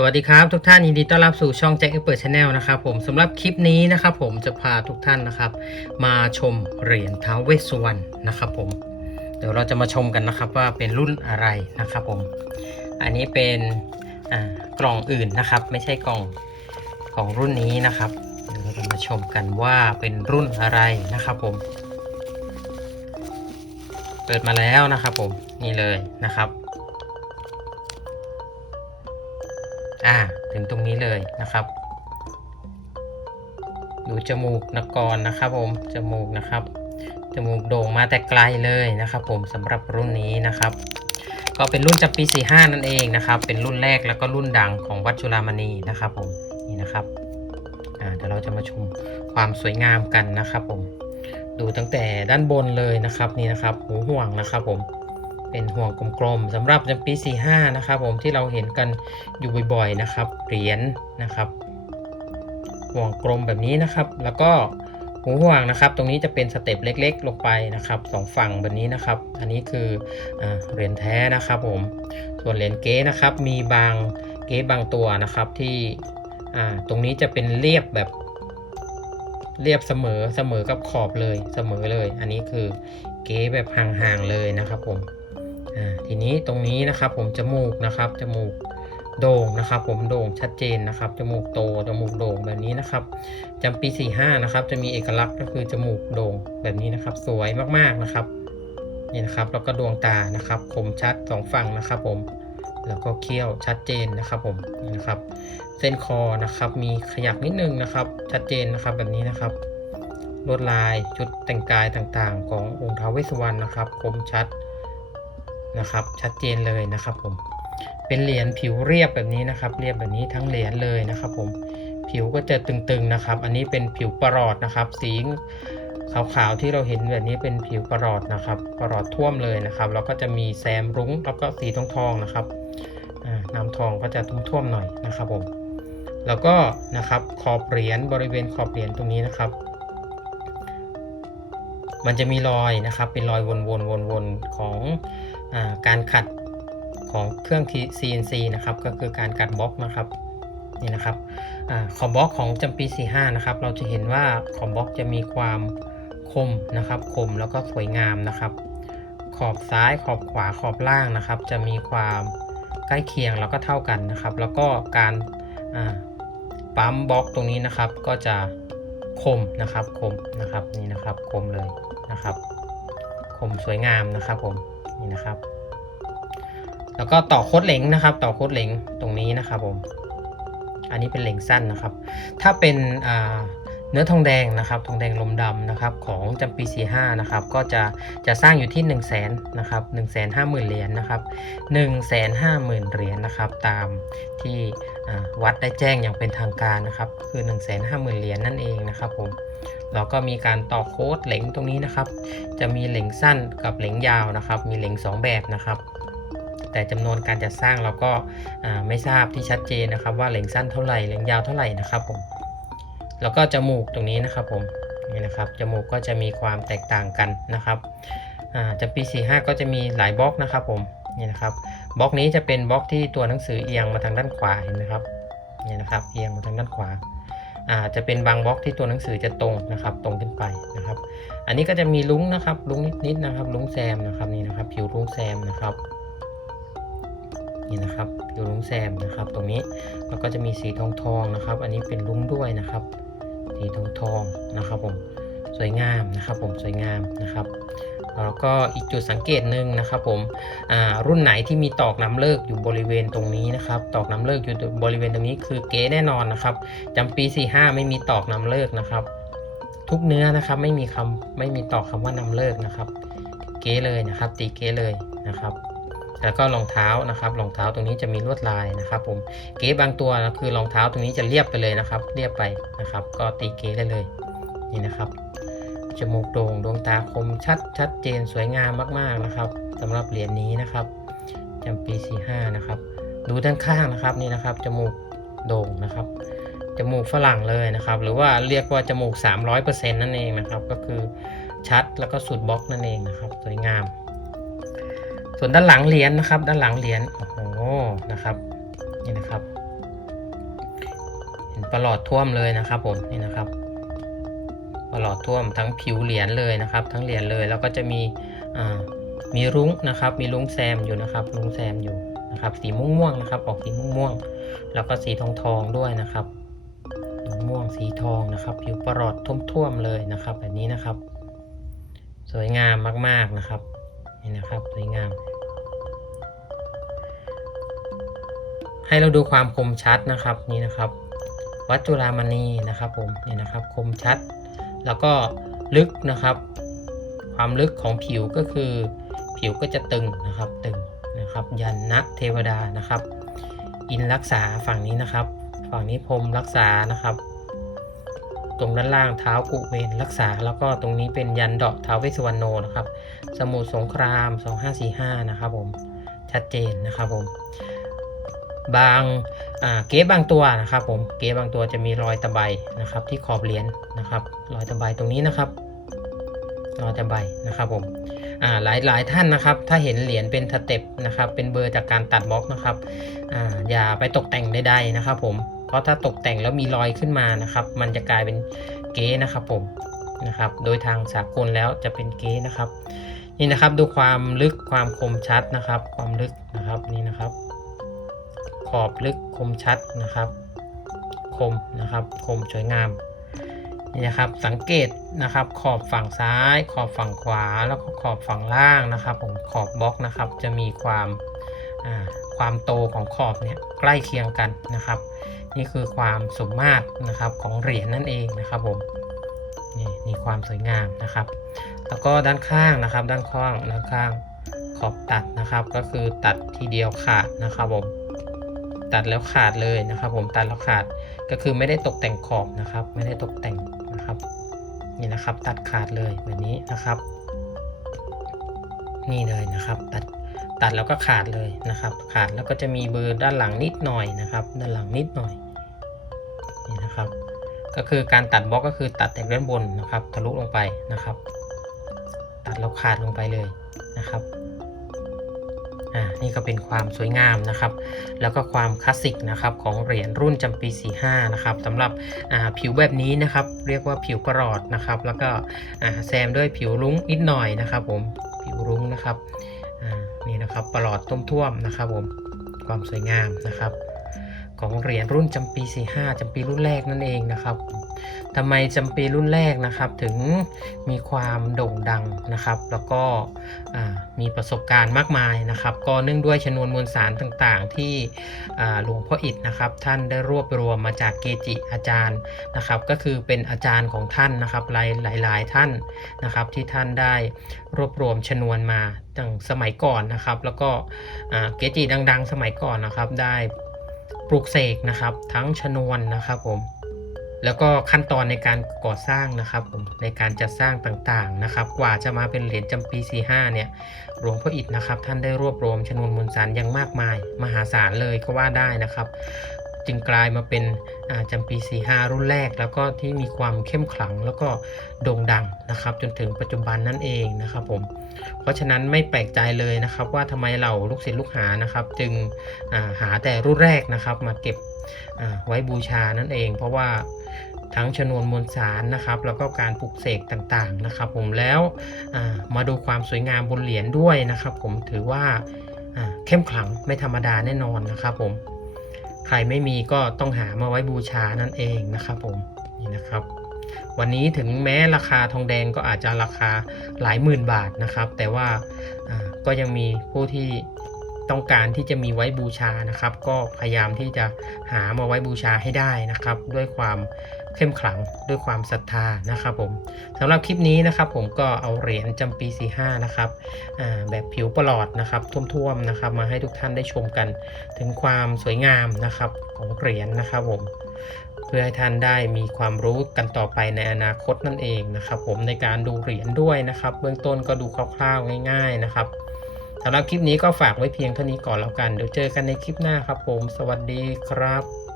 สวัสดีครับทุกท่านยินดีต้อนรับสู่ช่องแจ็คเอเปิดชาแนลนะครับผมสำหรับคลิปนี้นะครับผมจะพาทุกท่านนะครับ มาชมเหรียญท้าวเวสสุวรรณนะครับผมเดี๋ยวเราจะมาชมกันนะครับว่าเป็นรุ่นอะไรนะครับผม อันนี้เป็นกล่องอื่นนะครับ ไม่ใช่กล่องของรุ่นนี้นะครับเดี๋ยวเราจะมาชมกันว่าเป็นรุ่นอะไรนะครับผม เปิดมาแล้วนะครับผมนี่เลยนะครับ อ่าถึงตรงนี้เลยนะครับ ดูจมูกนกรนะครับผมจมูกนะครับ จมูกโด่งมาแต่ไกลเลยนะครับ ผมสำหรับรุ่นนี้นะครับ ก็เป็นรุ่นจากปี 45 นั่นเองนะครับ เป็นรุ่นแรกแล้วก็รุ่นดังของวัดจุฬามณีนะครับผมนี่นะครับอ่าเดี๋ยวเราจะมาชมความสวยงามกันนะครับผมดูตั้งแต่ด้านบนเลยนะครับนี่นะครับหูห่วงนะครับผม เป็นห่วงกลมๆสำหรับจำปี 45 นะครับผมที่เราเห็นกันอยู่บ่อยๆนะครับเหรียญนะครับห่วงกลมแบบนี้นะครับ แล้วก็หูห่วงนะครับ ตรงนี้จะเป็นสเต็ปเล็ก ๆ ลงไปนะครับสองฝั่งแบบนี้นะครับ อันนี้คืออเหรียญแท้นะครับผมส่วนเหรียญเก๊นะครับ มีบางเก๊บางตัวนะครับที่ตรงนี้จะเป็นเรียบแบบเรียบเสมอเสมอกับขอบเลยเสมอเลย อันนี้คือเก๊แบบห่างๆเลยนะครับผม ทีนี้ตรงนี้นะครับผมจมูกนะครับจมูกโด่งนะครับผมโด่งชัดเจนนะครับจมูกโตจมูกโด่งแบบนี้นะครับจำปี 45นะครับจะมีเอกลักษณ์ก็คือจมูกโด่งแบบนี้นะครับ สวยมากๆนะครับนี่นะครับแล้วก็ดวงตานะครับคมชัดสองฝั่งนะครับผมแล้วก็เขี้ยวชัดเจนนะครับผมนี่นะครับ เส้นคอนะครับมีขยักนิดนึงนะครับ ชัดเจนนะครับแบบนี้นะครับลวดลายชุดแต่งกายต่างๆ ขององค์ท้าวเวสสุวรรณนะครับคมชัด นะครับ ชัดเจนเลยนะครับผม เป็นเหรียญผิวเรียบแบบนี้นะครับ เรียบแบบนี้ทั้งเหรียญเลยนะครับ ผม ผิวก็จะตึงๆนะครับ อันนี้เป็นผิวประหลอดนะครับ สีขาวๆที่เราเห็นแบบนี้เป็นผิวประหลอดนะครับประหลอดท่วมเลยนะครับแล้วก็จะมีแซมรุ้งแล้วก็สีทองทองๆนะครับน้ำทองก็จะท่วมๆหน่อยนะครับผมแล้วก็นะครับขอบเหรียญบริเวณขอบเหรียญตรงนี้นะครับ มันจะมีรอยนะครับ เป็นรอยวนๆๆๆของ การขัดของเครื่อง CNC นะครับ ก็คือการกัดบล็อกนะครับนี่นะครับอขอบบล็อกของจำปี 45 นะครับ เราจะเห็นว่าขอบบล็อกจะมีความคมนะครับคมแล้วก็สวยงามนะครับ ขอบซ้ายขอบขวาขอบล่างนะครับ จะมีความใกล้เคียงแล้วก็เท่ากันนะครับ แล้วก็การปั๊มบล็อกตรงนี้นะครับ ก็จะคมนะครับคมนะครับนี่นะครับคมเลยนะครับ คมสวยงามนะครับผมนี่นะครับ แล้วก็ต่อโคดเหล็งนะครับ ต่อโคดเหล็งตรงนี้นะครับผมอันนี้เป็นเหล็งสั้นนะครับ ถ้าเป็นเนื้อทองแดงนะครับทองแดงลมดำนะครับของจำปี 45 นะครับ ก็จะจะสร้างอยู่ที่ 1 0 0 0 0แสนนะครับ1 5 0 0 0 0เหรียญนะครับ1 5 0 0 0 0เหรียญนะครับ ตามที่วัดได้แจ้งอย่างเป็นทางการนะครับ คือ 1 5 0 0 0 0เหรียญนั่นเองนะครับผม แล้วก็มีการต่อโค้ดเหล็งตรงนี้นะครับ จะมีเหล็งสั้นกับเหล็งยาวนะครับ มีเหล็งสองแบบนะครับ แต่จำนวนการจัดสร้างเราก็ไม่ทราบที่ชัดเจนนะครับ ว่าเหล็งสั้นเท่าไหร่เหล็งยาวเท่าไหร่นะครับผมแล้วก็จมูกตรงนี้นะครับผมนี่นะครับจมูกก็จะมีความแตกต่างกันนะครับอ่าจำปี 45 ก็จะมีหลายบล็อกนะครับผมนี่นะครับบล็อกนี้จะเป็นบล็อกที่ตัวหนังสือเอียงมาทางด้านขวาเห็นไหมครับนี่นะครับเอียงมาทางด้านขวา อาจจะเป็นบางบล็อกที่ตัวหนังสือจะตรงนะครับ ตรงขึ้นไปนะครับ อันนี้ก็จะมีลุ้งนะครับ ลุ้งนิดๆนะครับ ลุ้งแซมนะครับนี่นะครับ ผิวลุ้งแซมนะครับนี่นะครับผิวลุ้งแซมนะครับ ตรงนี้แล้วก็จะมีสีทองทองนะครับ อันนี้เป็นลุ้งด้วยนะครับ สีทองทองนะครับผมสวยงามนะครับผมสวยงามนะครับ แล้วก็อีกจุดสังเกตหนึ่งนะครับผมรุ่นไหนที่มีตอกน้ำเลิกอยู่บริเวณตรงนี้นะครับตอกน้ำเลิกอยู่บริเวณตรงนี้คือเก๊แน่นอนนะครับจำปี 45 ไม่มีตอกน้ำเลิกนะครับ ทุกเนื้อนะครับไม่มีคำไม่มีตอกคำว่านำเลิกนะครับ เก๊เลยนะครับ ตีเก๊เลยนะครับแล้วก็รองเท้านะครับรองเท้าตรงนี้จะมีลวดลายนะครับ ผมเก๊บางตัวนะคือรองเท้าตรงนี้จะเรียบไปเลยนะครับ เรียบไปนะครับ ก็ตีเก๊ได้เลยนี่นะครับ จมูกโด่งดวงตาคมชัดชัดเจนสวยงามมากๆนะครับสำหรับเหรียญนี้นะครับจำปี45นะครับ ดูด้านข้างนะครับนี่นะครับจมูกโด่งนะครับจมูกฝรั่งเลยนะครับ หรือว่าเรียกว่าจมูก 300%นั่นเองนะครับ ก็คือชัดแล้วก็สุดบล็อกนั่นเองนะครับ สวยงาม ส่วนด้านหลังเหรียญนะครับ ด้านหลังเหรียญโอ้โหนะครับนี่นะครับเป็นประหลอดท่วมเลยนะครับผมนี่นะครับ หลอดท่วมทั้งผิวเหรียญเลยนะครับ ทั้งเหรียญเลยแล้วก็จะมีมีรุ้งนะครับ มีรุ้งแซมอยู่นะครับ รุ้งแซมอยู่นะครับ สีม่วงๆนะครับ ออกสีม่วงๆแล้วก็สีทองทองด้วยนะครับม่วงสีทองนะครับ ผิวประหลอดท่วมๆเลยนะครับ แบบนี้นะครับ สวยงามมากๆนะครับนี่นะครับสวยงาม ให้เราดูความคมชัดนะครับนี่นะครับ วัดจุฬามณีนะครับผมนี่นะครับ คมชัด แล้วก็ลึกนะครับ ความลึกของผิวก็คือ ผิวก็จะตึงนะครับตึงนะครับ ยันนะเทวดานะครับ อินรักษาฝั่งนี้นะครับ ฝั่งนี้พรมรักษานะครับ ตรงด้านล่างเท้ากุเวนรักษา แล้วก็ตรงนี้เป็นยันดาะเท้าเวสสุวรรณโนนะครับ สมุทรสงคราม 2545 นะครับผมชัดเจนนะครับผม บางเก๊บางตัวนะครับผมเก๊บางตัวจะมีรอยตะไบนะครับ ที่ขอบเหรียญนะครับ รอยตะไบตรงนี้นะครับ รอยตะไบนะครับผมหลายหลายท่านนะครับ ถ้าเห็นเหรียญเป็นสเต็ปนะครับ เป็นเบอร์จากการตัดบล็อกนะครับออย่าไปตกแต่งใดๆนะครับ ผมเพราะถ้าตกแต่งแล้วมีรอยขึ้นมานะครับ มันจะกลายเป็นเก๊นะครับผมนะครับ โดยทางสากลแล้วจะเป็นเก๊นะครับ นี่นะครับดูความลึกความคมชัดนะครับ ความลึกนะครับนี่นะครับ ขอบลึกคมชัดนะครับ คมนะครับ คมสวยงามนี่นะครับสังเกตนะครับ ขอบฝั่งซ้าย ขอบฝั่งขวาแล้วก็ขอบฝั่งล่างนะครับผมขอบบล็อกนะครับ จะมีความความโตของขอบเนี่ยใกล้เคียงกันนะครับ นี่คือความสมมาตรนะครับของเหรียญนั่นเองนะครับผมนี่มีความสวยงามนะครับ แล้วก็ด้านข้างนะครับ ด้านข้างด้านข้างขอบตัดนะครับ ก็คือตัดทีเดียวขาดนะครับผม ตัดแล้วขาดเลยนะครับผมตัดแล้วขาดก็คือไม่ได้ตกแต่งขอบนะครับ ไม่ได้ตกแต่งนะครับนี่นะครับ ตัดขาดเลยแบบนี้นะครับ นี่เลยนะครับ ตัดตัดแล้วก็ขาดเลยนะครับ ขาดแล้วก็จะมีเบอร์ด้านหลังนิดหน่อยนะครับ ด้านหลังนิดหน่อยนี่นะครับ ก็คือการตัดบล็อกก็คือตัดจากด้านบนนะครับ ทะลุลงไปนะครับ ตัดแล้วขาดลงไปเลยนะครับ อ่านี่ก็เป็นความสวยงามนะครับ แล้วก็ความคลาสสิกนะครับของเหรียญรุ่นจำปี 45 นะครับสำหรับอ่าผิวแบบนี้นะครับ เรียกว่าผิวกระหลอดนะครับ แล้วก็อ่าแซมด้วยผิวรุ้งนิดหน่อยนะครับ ผมผิวรุ้งนะครับอ่านี่นะครับประหลอดต้มท่วมนะครับ ผมความสวยงามนะครับ ของเหรียญรุ่นจำปี 45จำปีรุ่นแรกนั่นเองนะครับทำไมจำปีรุ่นแรกนะครับถึงมีความโด่งดังนะครับ แล้วก็มีประสบการณ์มากมายนะครับ ก็เนื่องด้วยชนวนมวลสารต่างๆ ที่หลวงพ่ออิฐนะครับ ท่านได้รวบรวมมาจากเกจิอาจารย์นะครับ ก็คือเป็นอาจารย์ของท่านนะครับหลายหลายๆท่านนะครับ ที่ท่านได้รวบรวมชนวนมาตั้งสมัยก่อนนะครับ แล้วก็เกจิดัง ๆ สมัยก่อนนะครับได้ ปลูกเสกนะครับ ทั้งชนวนนะครับผมแล้วก็ขั้นตอนในการก่อสร้างนะครับผมในการจัดสร้างต่างๆนะครับ กว่าจะมาเป็นเหรียญจำปี 45 เนี่ยหลวงพ่ออิฐนะครับ ท่านได้รวบรวมชนวนมูลสารอย่างมากมาย มหาศาลเลยก็ว่าได้นะครับ จึงกลายมาเป็นจำปี 45 รุ่นแรก แล้วก็ที่มีความเข้มขลังแล้วก็โด่งดังนะครับ จนถึงปัจจุบันนั่นเองนะครับผมเพราะฉะนั้นไม่แปลกใจเลยนะครับ ว่าทำไมเราลูกศิษย์ลูกหานะครับ จึงาหาแต่รุ่นแรกนะครับ มาเก็บไว้บูชานั่นเอง เพราะว่าทั้งชนวนมวลสารนะครับ แล้วก็การปลุกเสกต่างๆนะครับ ผมแล้วามาดูความสวยงามบนเหรียญด้วยนะครับ ผมถือว่าอ่าเข้มขลังไม่ธรรมดาแน่นอนนะครับผม ใครไม่มีก็ต้องหามาไว้บูชานั่นเองนะครับผมนี่นะครับ วันนี้ถึงแม้ราคาทองแดงก็อาจจะราคาหลายหมื่นบาทนะครับ แต่ว่าก็ยังมีผู้ที่ต้องการที่จะมีไว้บูชานะครับ ก็พยายามที่จะหามาไว้บูชาให้ได้นะครับ ด้วยความ เข้มขลังด้วยความศรัทธานะครับผมสำหรับคลิปนี้นะครับผมก็เอาเหรียญจำปี 45 นะครับแบบผิวประหลอดนะครับท่วมๆนะครับมาให้ทุกท่านได้ชมกันถึงความสวยงามนะครับของเหรียญนะครับผมเพื่อให้ท่านได้มีความรู้กันต่อไปในอนาคตนั่นเองนะครับผมในการดูเหรียญด้วยนะครับ เบื้องต้นก็ดูคร่าวๆง่าย ๆนะครับสำหรับคลิปนี้ก็ฝากไว้เพียงเท่านี้ก่อนแล้วกัน เดี๋ยวเจอกันในคลิปหน้าครับผม สวัสดีครับ